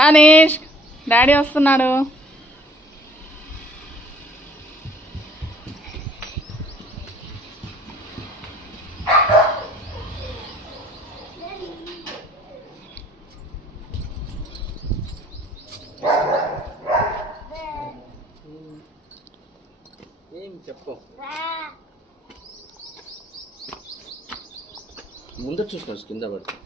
కానీష్ డాడీ వస్తున్నాడు. ఏం చెప్పు, ముందు చూసుకోవచ్చు కింద పడుతుంది.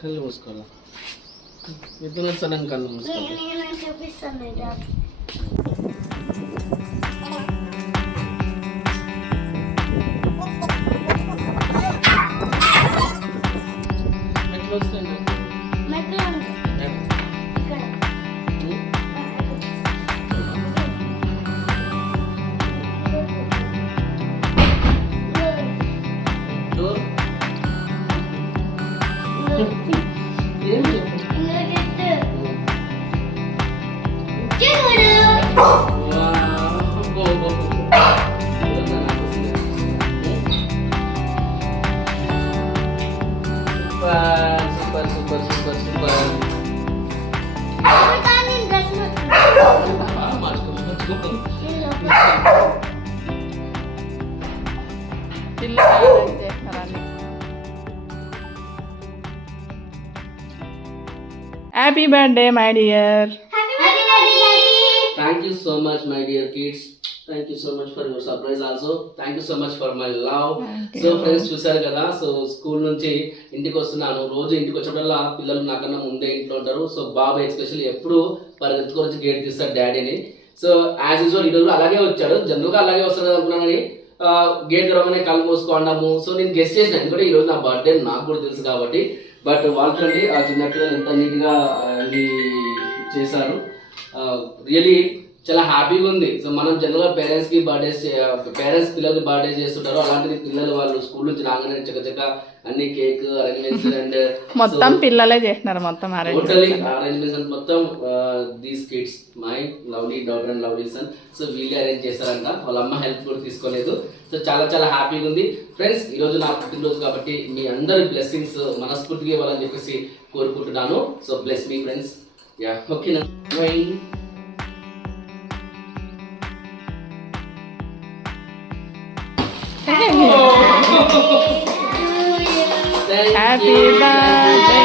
కళ్ళు మూసుకోవాలా? ఇద్దరు సడన్ కళ్ళు మూసుకోవాలి. ఎట్లా వస్తుంది? ఏం చెప్పు. Super super super super. Happy birthday my dear. Thank you so much my dear kids. Thank you so much for your surprise also. Thank you so much for my love. So friends చూసారు కదా, so school నుంచి ఇంటికి వస్తున్నాను. రోజు ఇంటికి వచ్చినప్పుడల్లా పిల్లలు నాకన్నా ముందే ఇంట్లో ఉంటారు. సో బాబాయ్ ఎస్పెషల్లీ ఎప్పుడు పరిగెత్తుకొని వచ్చి గేట్ తీస్తాడు డాడీని. సో యాజ్ యూజువల్ ఈరోజు అలాగే వచ్చాడు. జనరల్గా అలాగే వస్తాడు అనుకున్నాను కానీ గేట్ తెరవగానే కళ్ళు మూసుకోవడము. సో నేను గెస్ట్ చేసిన, ఎందుకంటే ఈరోజు నా బర్త్డే నాకు కూడా తెలుసు కాబట్టి. బట్ వాళ్ళు చూడండి ఆ చిన్న పిల్లలు ఎంత నీట్గా ఇది చేశారు. రియలీ చాలా హ్యాపీగా ఉంది. సో మనం జనరల్గా పేరెంట్స్ పిల్లలకి బర్త్డే చేస్తుంటారు. అలాంటిది పిల్లలు వాళ్ళు స్కూల్ నుంచి రాగానే చక్కచక్క అన్ని కేక్ అరేంజ్మెంట్స్ అండ్ మొత్తం పిల్లలే చేసినారు. మొత్తం అరేంజ్మెంట్స్ మొత్తం these kids my lovely daughter and lovely son. So వీళ్ళే అరేంజ్ చేశారంట. వాళ్ళ అమ్మ హెల్ప్ కూడా తీసుకోలేదు. సో చాలా చాలా హ్యాపీగా ఉంది ఫ్రెండ్స్. ఈరోజు నా పుట్టినరోజు కాబట్టి మీ అందరి బ్లెస్సింగ్స్ మనస్ఫూర్తిగా ఇవ్వాలని చెప్పేసి కోరుకుంటున్నాను. So bless me friends. Yeah ఓకేనా. Happy birthday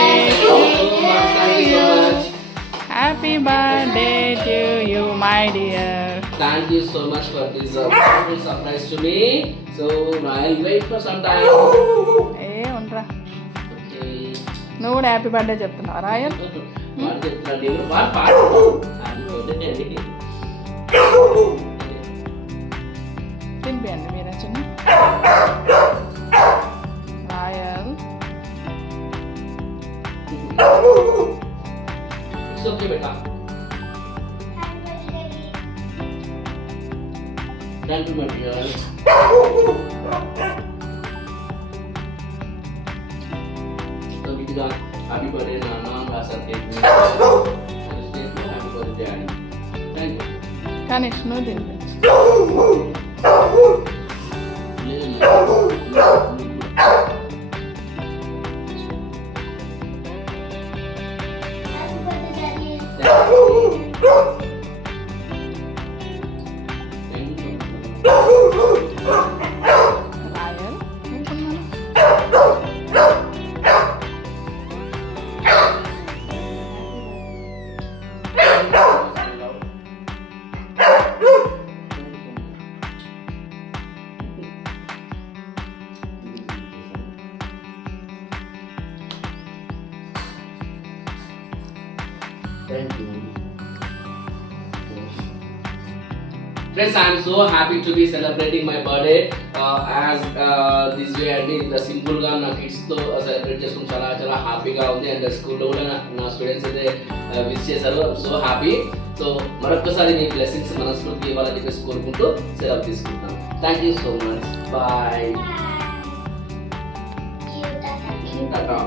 happy birthday to you my dear. Thank you so much for this wonderful surprise to me. So I'll wait for some time. ఏ ఉండరా, Okay. నువ్వు కూడా హ్యాపీ బర్త్డే చెప్తున్నావు రాయల్. వాడు చెప్తున్నాడు, ఎవరు వాడు పాడు. తినిపియండి మీరే చిన్న royal. It's okay beta. Thank you my dear. So Vidya, happy birthday Nana and Rasa cake. Happy birthday Daddy. Thank you. Kanish నువ్వు తినిపి. రాయల్ Thank you. Friends, I am so happy to be celebrating my birthday as this way. And the simple ga na kids to celebrate chesukoni chala chala happy ga undi. And school lo kuda na students aithe wish chesaru. I'm so happy. So marokkasari mee blessings manasfurti ivalani cheppesi korukunటూ సెలవు తీసుకుంటాను. Thank you so much. Bye. Tata.